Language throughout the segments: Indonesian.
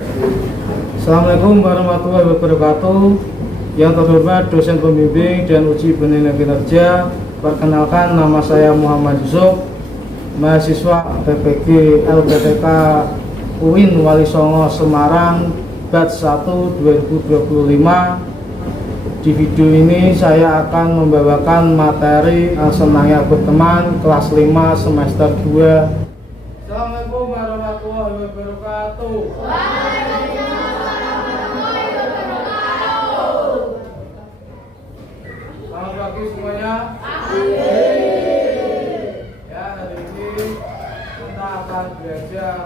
Assalamualaikum warahmatullahi wabarakatuh. Yang terhormat dosen pembimbing dan uji penilaian kinerja, perkenalkan nama saya Muhammad Yusuf, mahasiswa PPG LPTK UIN Wali Songo Semarang batch 1 2025. Di video ini saya akan membawakan materi Senangnya Berteman kelas 5 semester 2. Assalamualaikum warahmatullahi wabarakatuh. Selamat pagi semuanya. Ya, hari ini kita akan belajar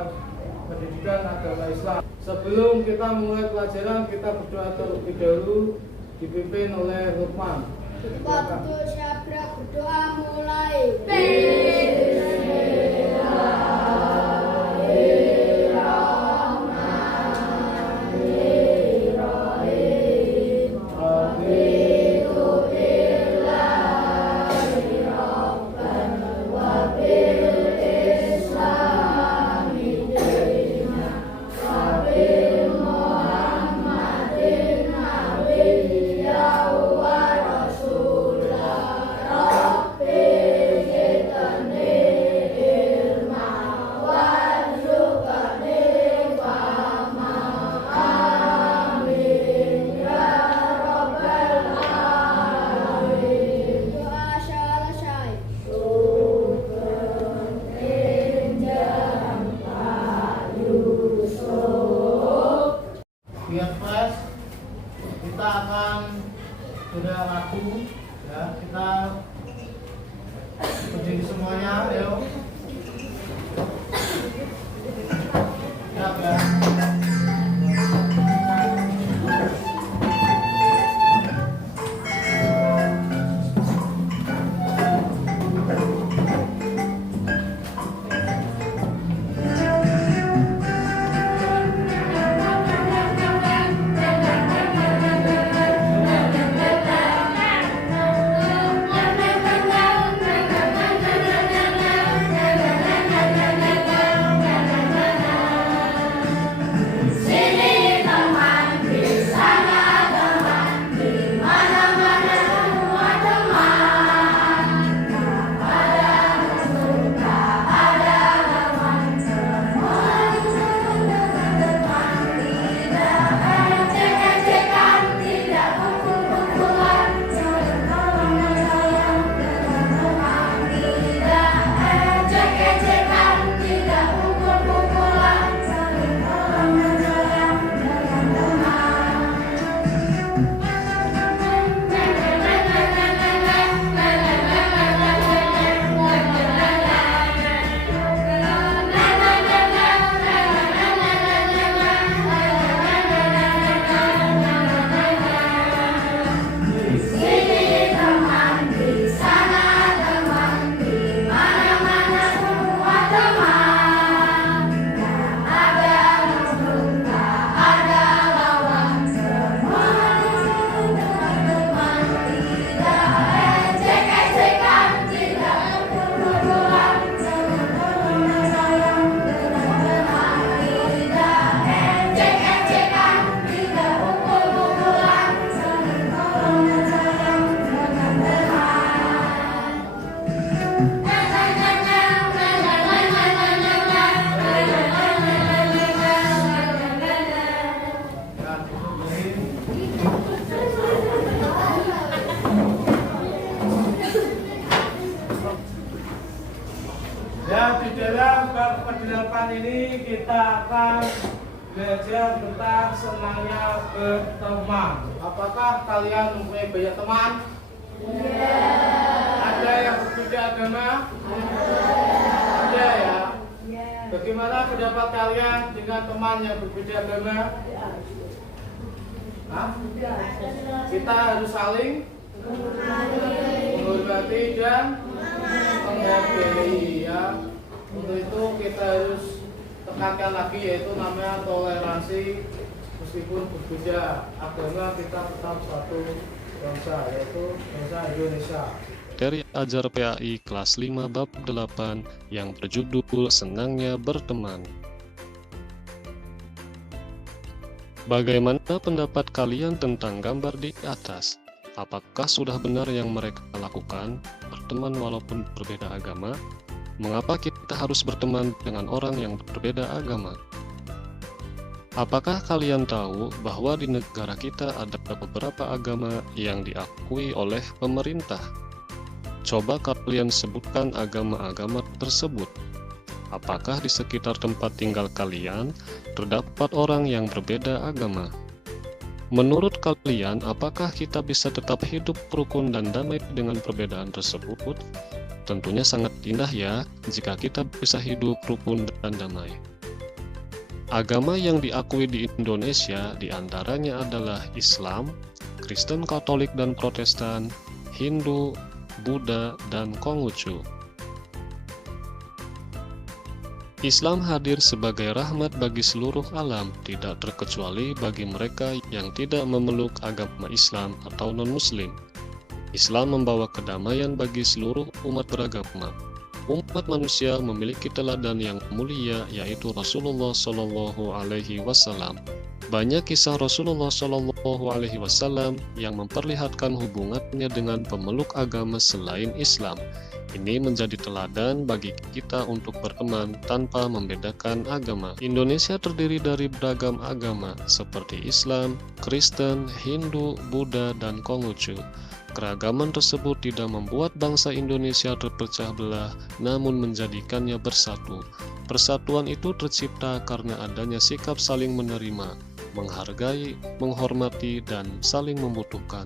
pendidikan agama Islam. Sebelum kita mulai pelajaran, kita berdoa terlebih dahulu, dipimpin oleh Lukman. Kita duduk syabrak berdoa mulai. Biar fresh, kita akan sudah laku ya, kita berdiri semuanya, ayo. Siap ya. Ya, di dalam bab ke-8 ini kita akan belajar tentang senangnya berteman. Apakah kalian mempunyai banyak teman? Iya. Ada yang berbeda agama? Ada ya. Bagaimana pendapat kalian dengan teman yang berbeda agama? Hah? Kita harus saling menghormati dan menghargai ya. Untuk itu kita harus tekankan lagi, yaitu namanya toleransi. Meskipun berbeda agama, kita tetap satu bangsa, yaitu bangsa Indonesia. Dari Ajar PAI kelas 5 bab 8 yang berjudul Senangnya Berteman. Bagaimana pendapat kalian tentang gambar di atas? Apakah sudah benar yang mereka lakukan, berteman walaupun berbeda agama? Mengapa kita harus berteman dengan orang yang berbeda agama? Apakah kalian tahu bahwa di negara kita ada beberapa agama yang diakui oleh pemerintah? Coba kalian sebutkan agama-agama tersebut. Apakah di sekitar tempat tinggal kalian terdapat orang yang berbeda agama? Menurut kalian, apakah kita bisa tetap hidup rukun dan damai dengan perbedaan tersebut? Tentunya sangat indah ya, jika kita bisa hidup rukun dan damai. Agama yang diakui di Indonesia diantaranya adalah Islam, Kristen Katolik dan Protestan, Hindu, Buddha, dan Konghucu. Islam hadir sebagai rahmat bagi seluruh alam, tidak terkecuali bagi mereka yang tidak memeluk agama Islam atau non-Muslim. Islam membawa kedamaian bagi seluruh umat beragama. Umat manusia memiliki teladan yang mulia, yaitu Rasulullah Shallallahu Alaihi Wasallam. Banyak kisah Rasulullah Shallallahu Alaihi Wasallam yang memperlihatkan hubungannya dengan pemeluk agama selain Islam. Ini menjadi teladan bagi kita untuk berteman tanpa membedakan agama. Indonesia terdiri dari beragam agama seperti Islam, Kristen, Hindu, Buddha, dan Konghucu. Keragaman tersebut tidak membuat bangsa Indonesia terpecah belah, namun menjadikannya bersatu. Persatuan itu tercipta karena adanya sikap saling menerima, menghargai, menghormati, dan saling membutuhkan.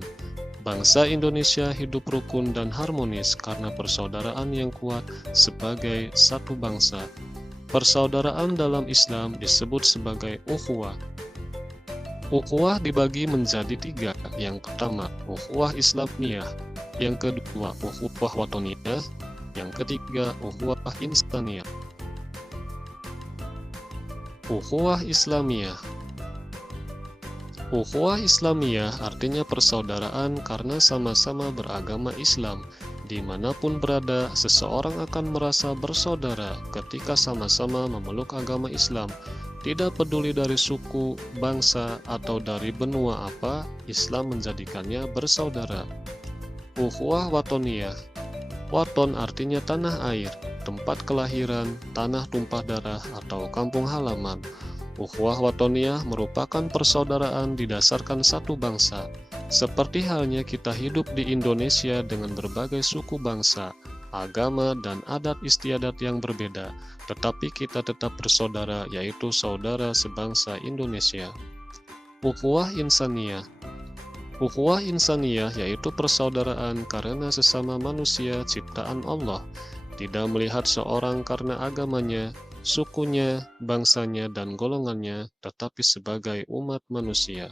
Bangsa Indonesia hidup rukun dan harmonis karena persaudaraan yang kuat sebagai satu bangsa. Persaudaraan dalam Islam disebut sebagai ukhuwah. Ukhuwah dibagi menjadi 3. Yang pertama, ukhuwah Islamiyah. Yang kedua, ukhuwah watoniyah. Yang ketiga, ukhuwah insaniyah. Ukhuwah Islamiyah. Ukhuwah Islamiyah artinya persaudaraan karena sama-sama beragama Islam. Dimanapun berada, seseorang akan merasa bersaudara ketika sama-sama memeluk agama Islam. Tidak peduli dari suku, bangsa, atau dari benua apa, Islam menjadikannya bersaudara. Ukhuwah watoniyah. Waton artinya tanah air, tempat kelahiran, tanah tumpah darah, atau kampung halaman. Ukhuwah watoniyah merupakan persaudaraan didasarkan satu bangsa. Seperti halnya kita hidup di Indonesia dengan berbagai suku bangsa, agama, dan adat istiadat yang berbeda, tetapi kita tetap bersaudara, yaitu saudara sebangsa Indonesia. Ukhuwah insaniyah. Ukhuwah insaniyah yaitu persaudaraan karena sesama manusia ciptaan Allah, tidak melihat seorang karena agamanya, sukunya, bangsanya, dan golongannya, tetapi sebagai umat manusia.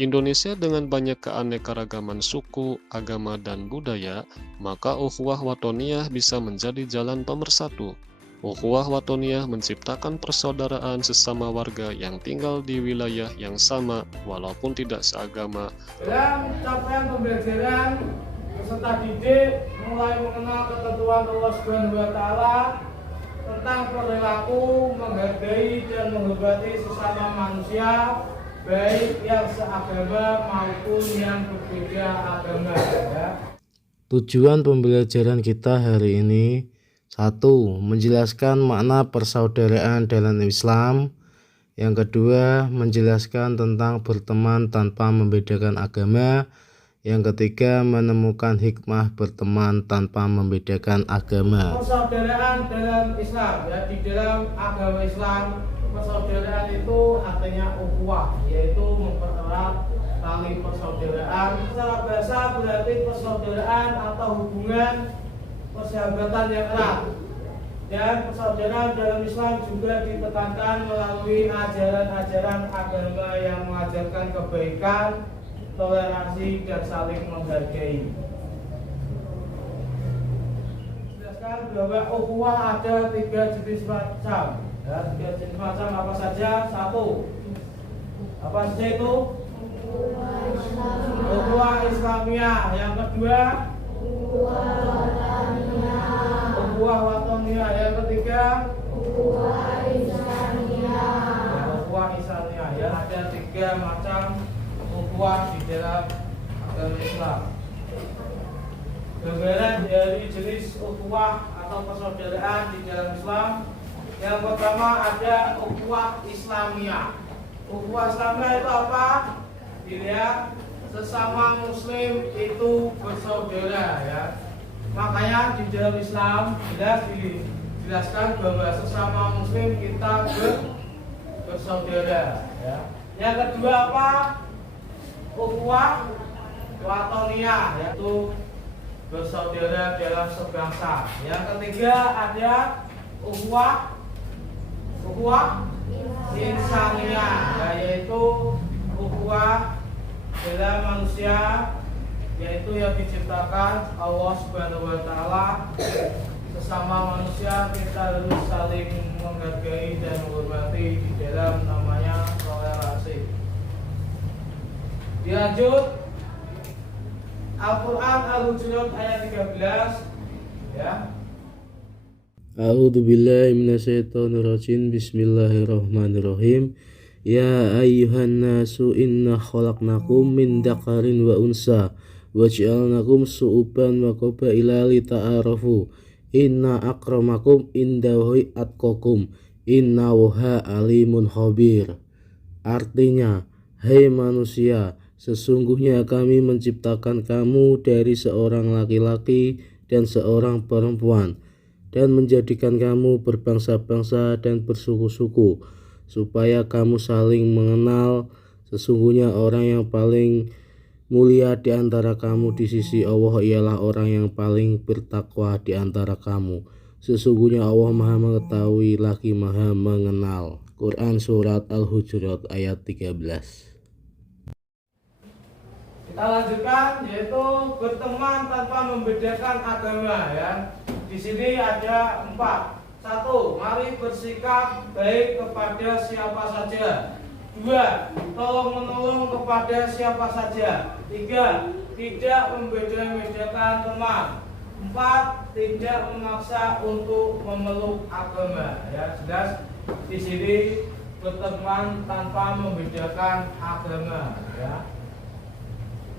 Indonesia dengan banyak keanekaragaman suku, agama, dan budaya, maka ukhuwah watoniyah bisa menjadi jalan pemersatu. Ukhuwah watoniyah menciptakan persaudaraan sesama warga yang tinggal di wilayah yang sama walaupun tidak seagama. Dalam capaian pembelajaran, peserta didik mulai mengenal ketentuan Allah Subhanahu wa Ta'ala tentang perilaku, menghargai dan menghormati sesama manusia, baik yang seagama maupun yang berbeda agama. Tujuan pembelajaran kita hari ini: 1. Menjelaskan makna persaudaraan dalam Islam. Yang kedua, menjelaskan tentang berteman tanpa membedakan agama. Yang ketiga, menemukan hikmah berteman tanpa membedakan agama. Persaudaraan dalam Islam, ya, di dalam agama Islam, persaudaraan itu artinya ukhuwah, yaitu mempererat tali persaudaraan. Secara bahasa berarti persaudaraan atau hubungan persahabatan yang erat. Dan persaudaraan dalam Islam juga ditekankan melalui ajaran-ajaran agama yang mengajarkan kebaikan, toleransi, dan saling menghargai. Jelaskan bahwa ukhuwah ada 3 jenis macam. Ya, 3 jenis macam apa saja? 1. Apa saja itu? Ukhuwah Islamiyah. Yang kedua, ukhuwah watoniyah. Yang ketiga, ukhuwah insaniyah. tiga macam ukhuwah di dalam agama Islam. Gambaran dari jenis ukhuwah atau persaudaraan di dalam Islam. Yang pertama ada ukhuwah Islamiyah. Ukhuwah Islamiyah itu apa? Dilihat, sesama Muslim itu bersaudara, ya. Makanya di dalam Islam jelas dijelaskan bahwa sesama Muslim kita bersaudara, ya. Yang kedua apa? Ukhuwah watoniyah, yaitu bersaudara dalam sebangsa. Yang ketiga ada ukhuwah insaniyah, yaitu ukhuwah dalam manusia, yaitu yang diciptakan Allah Subhanahu wa taala. Sesama manusia kita harus saling menghargai dan menghormati di dalam namanya toleransi. Dilanjut Al-Quran Al-Hujurat ayat 13, ya. A'udzu billahi minasyaitonir rajim. Bismillahirrahmanirrahim. Ya ayyuhan nasu inna khalaqnakum min dzakarin wa unsa waj'alnakum syu'uban wa qabaila lita'arafu. Inna akramakum indallahi atqakum. Innallaha alimun khabir. Artinya, hai manusia, sesungguhnya kami menciptakan kamu dari seorang laki-laki dan seorang perempuan, dan menjadikan kamu berbangsa-bangsa dan bersuku-suku, supaya kamu saling mengenal. Sesungguhnya orang yang paling mulia di antara kamu di sisi Allah ialah orang yang paling bertakwa di antara kamu. Sesungguhnya Allah Maha Mengetahui lagi Maha Mengenal. Quran Surat Al-Hujurat ayat 13. Kita lanjutkan, yaitu berteman tanpa membedakan agama, ya. Di sini ada 4. 1. Mari bersikap baik kepada siapa saja. 2. Tolong menolong kepada siapa saja. 3. Tidak membeda-bedakan teman. 4. Tidak memaksa untuk memeluk agama, ya. Jelas di sini berteman tanpa membedakan agama, ya.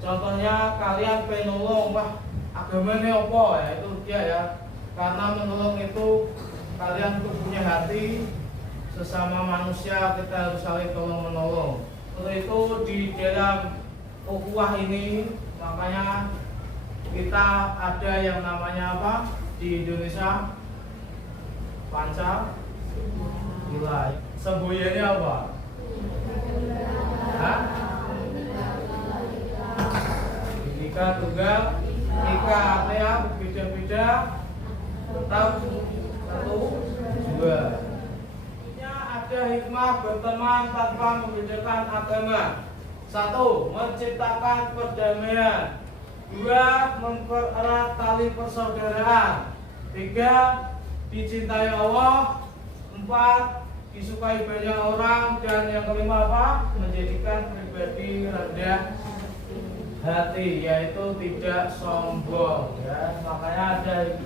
Contohnya kalian penolong, wah agamanya apa, ya, itu dia, ya. Karena menolong itu kalian tuh punya hati, sesama manusia kita harus saling tolong menolong. Untuk itu di dalam ukhuwah ini makanya kita ada yang namanya apa di Indonesia, Pancasila. Semboyannya apa? Hah? Bineka Tunggal Ika, artinya beda-beda tetap satu dua. Ada hikmah berteman tanpa membedakan agama. 1. Menciptakan perdamaian. 2. Mempererat tali persaudaraan. 3. Dicintai Allah. 4. Disukai banyak orang. Dan yang kelima apa? Menjadikan pribadi rendah hati, yaitu tidak sombong, ya. Makanya ada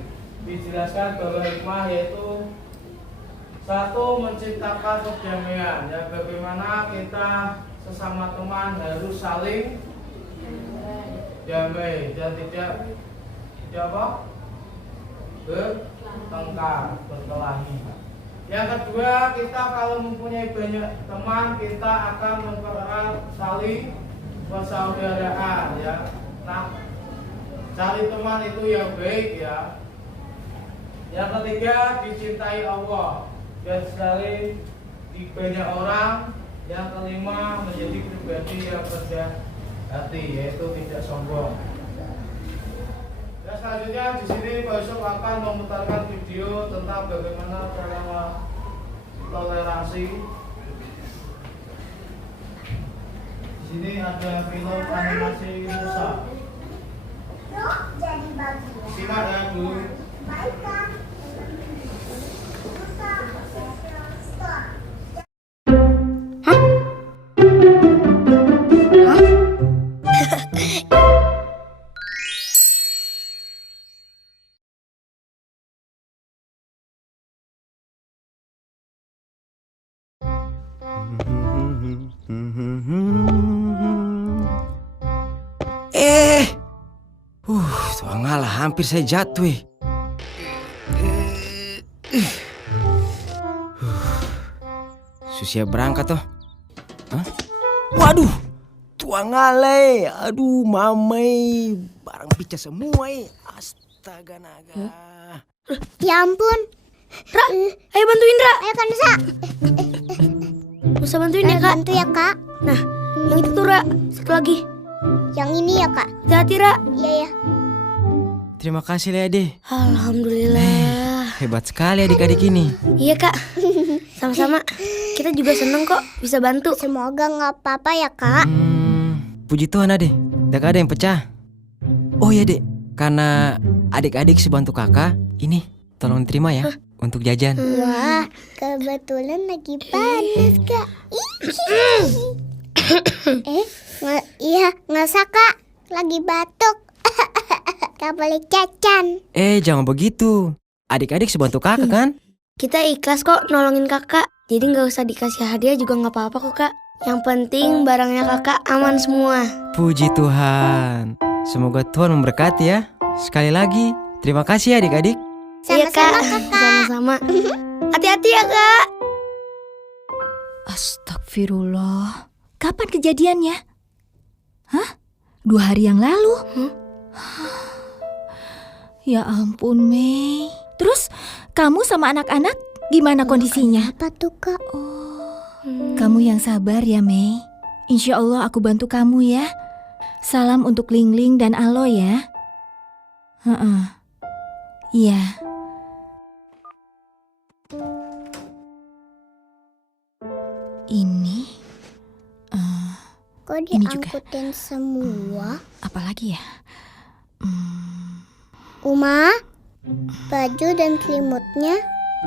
dijelaskan bahwa hikmah yaitu 1. Menciptakan perdamaian, ya. Bagaimana kita sesama teman harus saling damai dan tidak apa? Bertengkar, berkelahi. Yang kedua, kita kalau mempunyai banyak teman, kita akan mempererat tali persaudaraan, ya. Nah, cari teman itu yang baik, ya. Yang ketiga, dicintai Allah dan sekali di banyak orang. Yang kelima, menjadi pribadi yang rendah hati, yaitu tidak sombong. Dan selanjutnya di sini Pak Yusuf akan memutarkan video tentang bagaimana cara toleransi. Di sini ada film animasi Musa. Jadi bagus. Simak ya dulu. Baiklah. hampir saya jatuh. Susia berangkat toh. Hah? Waduh, tuang alay. Aduh, mamai, barang pecah semua. Astaga naga. Ya ampun. Ra, ayo bantuin Ra. Ayo kan Nusa. Nusa bantuin ya Kak. Bantu ya Kak. Nah, yang itu tuh Ra. Satu lagi. Yang ini ya Kak. Hati-hati Ra. Iya ya. Terima kasih Ade. Alhamdulillah. Hebat sekali adik-adik ini. Iya Kak. Sama-sama. Kita juga seneng kok bisa bantu. Semoga nggak apa-apa ya Kak. Puji Tuhan Ade, gak ada yang pecah. Oh ya Dek, karena adik-adik sebantu kakak, ini tolong terima ya untuk jajan. Wah, kebetulan lagi panas Kak. Iya, nggak usah Kak. Lagi batuk. Gak boleh jajan. Jangan begitu. Adik-adik sebantu kakak kan? Kita ikhlas kok nolongin kakak. Jadi gak usah dikasih hadiah juga gak apa-apa kok Kak. Yang penting barangnya kakak aman semua. Puji Tuhan. Semoga Tuhan memberkati ya. Sekali lagi, terima kasih ya adik-adik. Iya Kak. Sama-sama. Hati-hati ya Kak. Astagfirullah. Kapan kejadiannya? Hah? 2 hari yang lalu? Ya ampun Mei. Terus kamu sama anak-anak gimana kondisinya? Apa tuh Kak? Kamu yang sabar ya Mei. Insya Allah aku bantu kamu ya. Salam untuk Lingling dan Alo ya. Iya. Ini Kok Ini juga. diangkutin semua? apalagi ya? Uma, baju dan selimutnya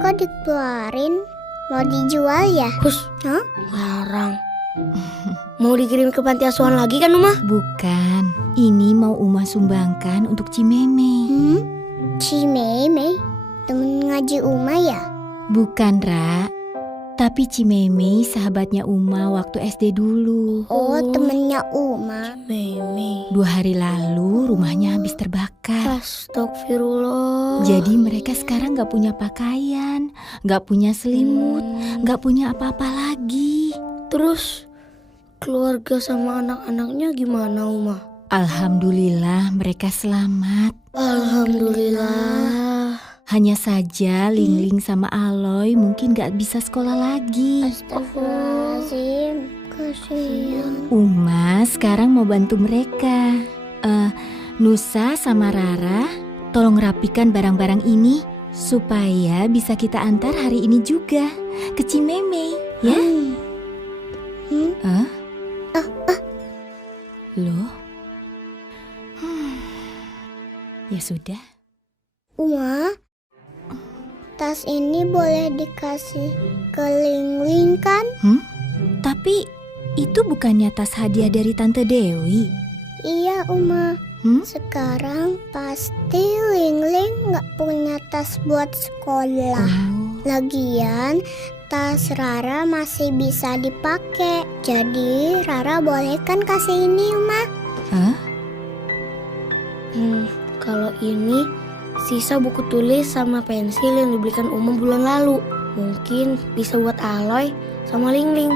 kok dikeluarin? Mau dijual ya? Hus, Hah? larang. Mau dikirim ke panti asuhan lagi kan Uma? Bukan. Ini mau Uma sumbangkan untuk Cimeme. Cimeme, temen ngaji Uma ya? Bukan, Ra. Tapi Cimeme sahabatnya Uma waktu SD dulu. Oh, temennya Uma. Meme. 2 hari lalu rumahnya habis terbakar. Astagfirullah. Jadi mereka sekarang gak punya pakaian, gak punya selimut, gak punya apa-apa lagi. Terus keluarga sama anak-anaknya gimana Uma? Alhamdulillah mereka selamat. Alhamdulillah. Hanya saja Lingling sama Aloy mungkin gak bisa sekolah lagi. Astagfirullahaladzim, kasihan. Uma sekarang mau bantu mereka. Nusa sama Rara, tolong rapikan barang-barang ini supaya bisa kita antar hari ini juga ke Cimeme, ya? Loh? Ya sudah. Uma, tas ini boleh dikasih ke Lingling kan? Tapi itu bukannya tas hadiah dari Tante Dewi? Iya Uma. Sekarang pasti Lingling nggak punya tas buat sekolah. Lagian tas Rara masih bisa dipakai. Jadi Rara boleh kan kasih ini Uma? Kalau ini sisa buku tulis sama pensil yang dibelikan Uma bulan lalu. Mungkin bisa buat Aloy sama Lingling.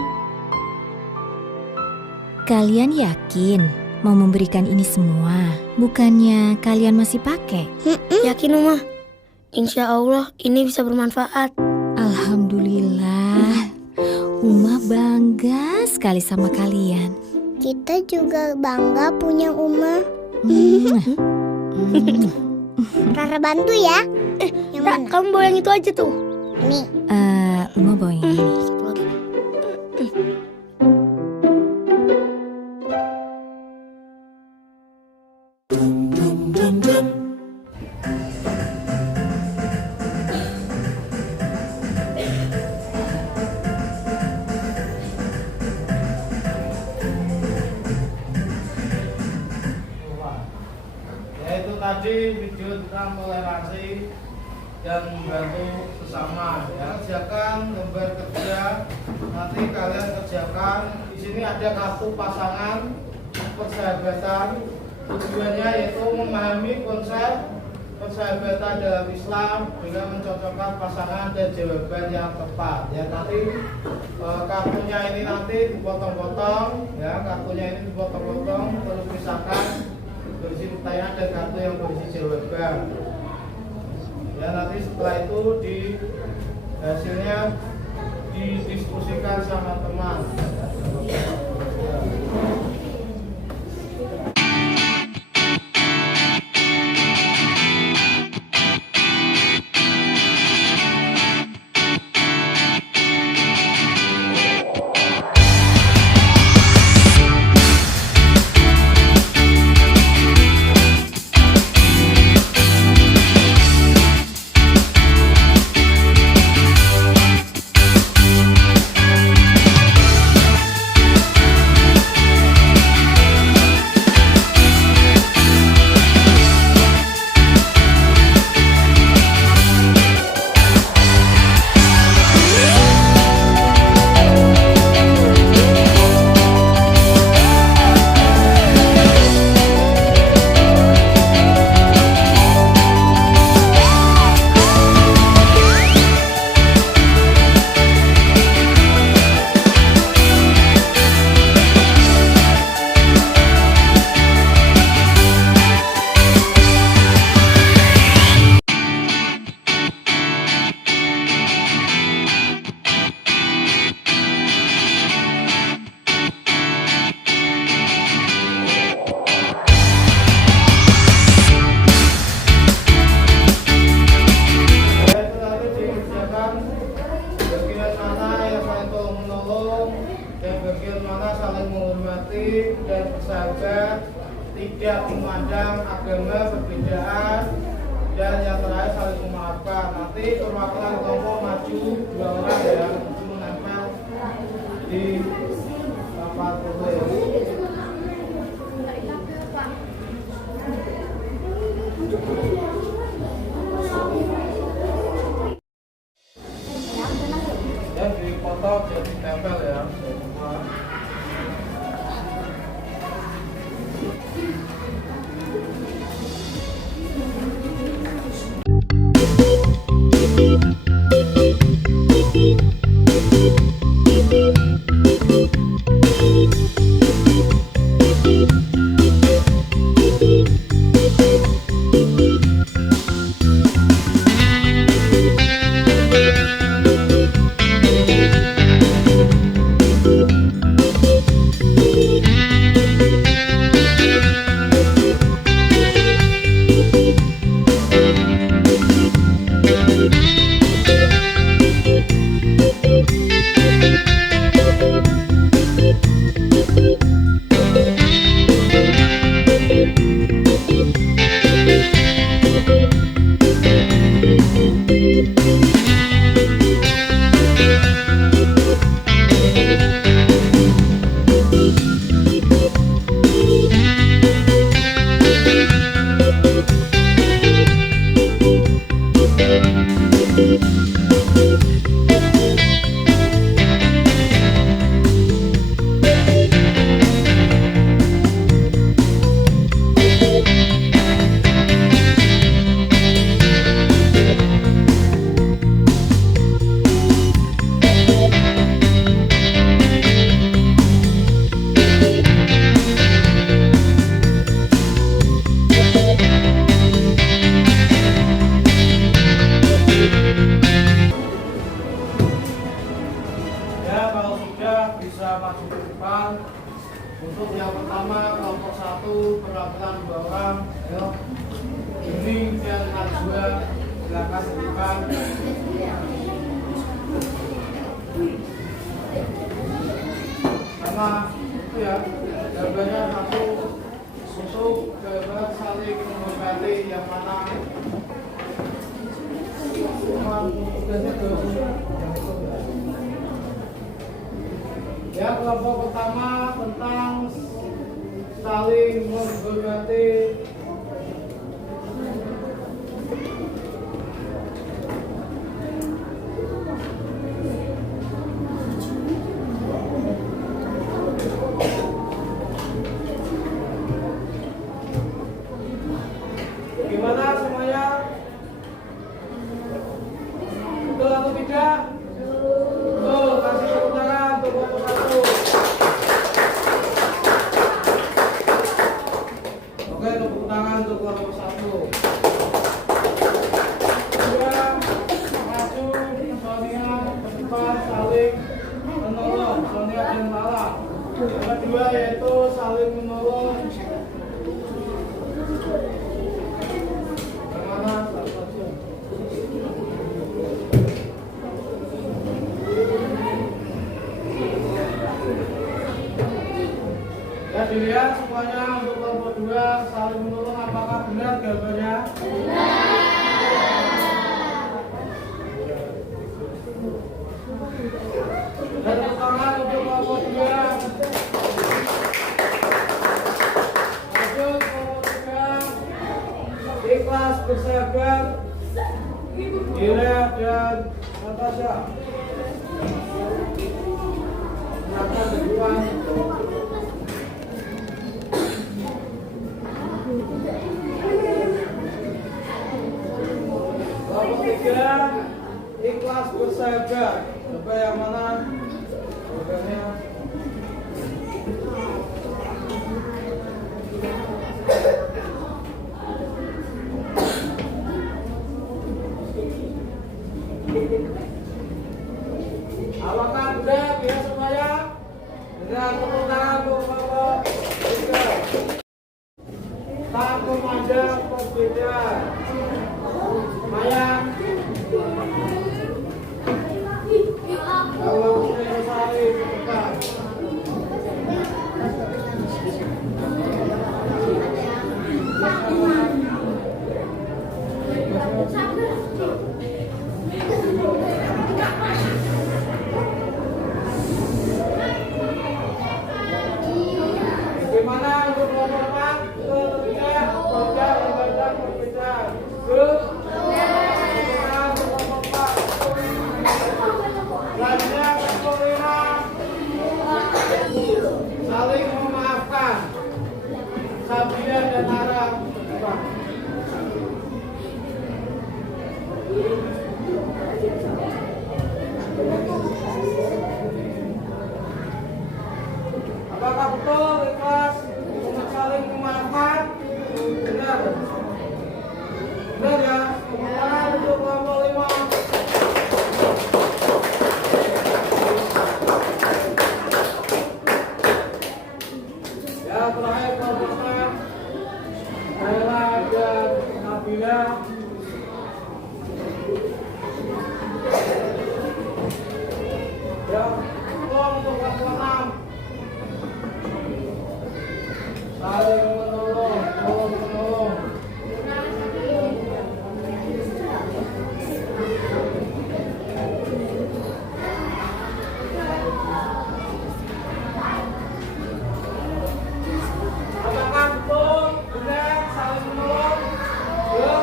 Kalian yakin mau memberikan ini semua? Bukannya kalian masih pakai? Yakin Uma? Insya Allah ini bisa bermanfaat. Alhamdulillah. Uma bangga sekali sama kalian. Kita juga bangga punya Uma. Rara bantu ya. Yang Ra, mana? kamu bawa yang itu aja tuh. Nih. Uma bawa yang ini. Satu lagi. Yaitu tadi video tentang toleransi dan membantu sesama ya. Kerjakan lembar kerja, nanti kalian kerjakan. Di sini ada kartu pasangan persahabatan. Tujuannya yaitu memahami konsep persahabatan dalam Islam dengan mencocokkan pasangan dan jawaban yang tepat. Ya, nanti kartunya ini nanti dipotong-potong, ya, kartunya ini dipotong-potong terus pisahkan berisi pertanyaan dan kartu yang berisi jawaban. Ya, nanti setelah itu hasilnya didiskusikan sama teman. Dan bersahabat, tidak memandang agama, perbedaan, dan yang terakhir saling memaafkan. Nanti perwakilan kelompok maju 2 orang ya, untuk menempel di tempat foto ya. Dan di foto jadi tempel ya. Bisa maju ke depan. Untuk yang pertama kelompok 1 perwakilan 2 orang, ayo ini dan Najwa silakan ke depan. Sama itu ya, jawabannya satu untuk jawaban saling menghormati yang mana tugasnya ke ya. Kelompok pertama tentang saling menghormati. Gimana semuanya? Yang kedua yaitu saling menolong. Yang mana? Ya, dilihat semuanya untuk kelompok 2 saling menolong, apakah benar gambarnya? Dan tepuk tangan untuk kelompok 2. Lanjut kelompok 3. Ikhlas bersahabat, Gira dan Natasha. Silakan berjuang. Kelompok 3 ikhlas bersahabat. Coba yang mana? Programnya. Apakah udah ya semuanya? Dengan tepuk tangan untuk kelompok 3. Tak memandang perbedaan. Mayang. Kalau sudah sehari ke depan. Bagaimana untuk kelompok 4? Ketiga, kerja ibadah perbedaan. Selanjutnya kelompok 5 saling memaafkan. Sabia dan Ara. Apakah betul ikhlas untuk saling memaafkan? Benar. Benar ya? Kemudian untuk kelompok 5. Ya, terakhir kelompok 6. Naila dan Nabila. Ya, tolong untuk kelompok 6. Saling menolong, tolong menolong. Apakah betul benar saling menolong? Ya.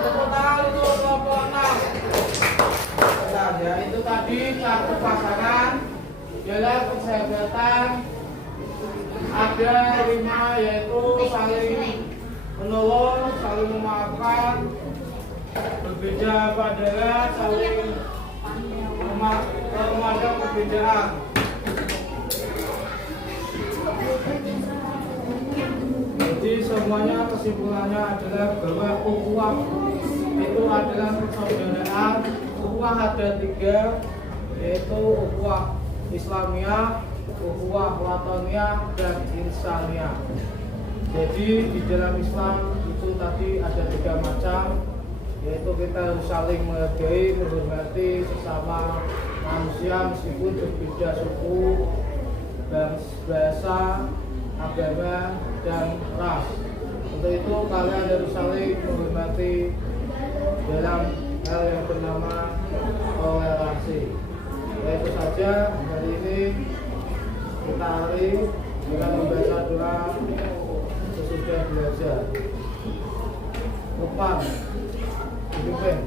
Tepuk tangan untuk kelompok 6. Bentar ya, itu tadi kartu pasangan jalan persahabatan. Ada 5 yaitu saling menolong, saling memaafkan, berbeda pandangan, saling memandang perbedaan. Jadi semuanya kesimpulannya adalah bahwa ukhuwah itu adalah persaudaraan. Ukhuwah ada 3, yaitu ukhuwah Islamiyah, ukhuwah wataniyah, dan insaniyah. Jadi di dalam Islam itu tadi ada 3 macam, yaitu kita harus saling menghargai, menghormati sesama manusia meskipun berbeda suku, bahasa, agama, dan ras. Untuk itu kalian harus saling menghormati dalam hal yang bernama toleransi. Itu saja hari ini kita hari dengan membaca doa sesudah belajar. Depan, dipimpin.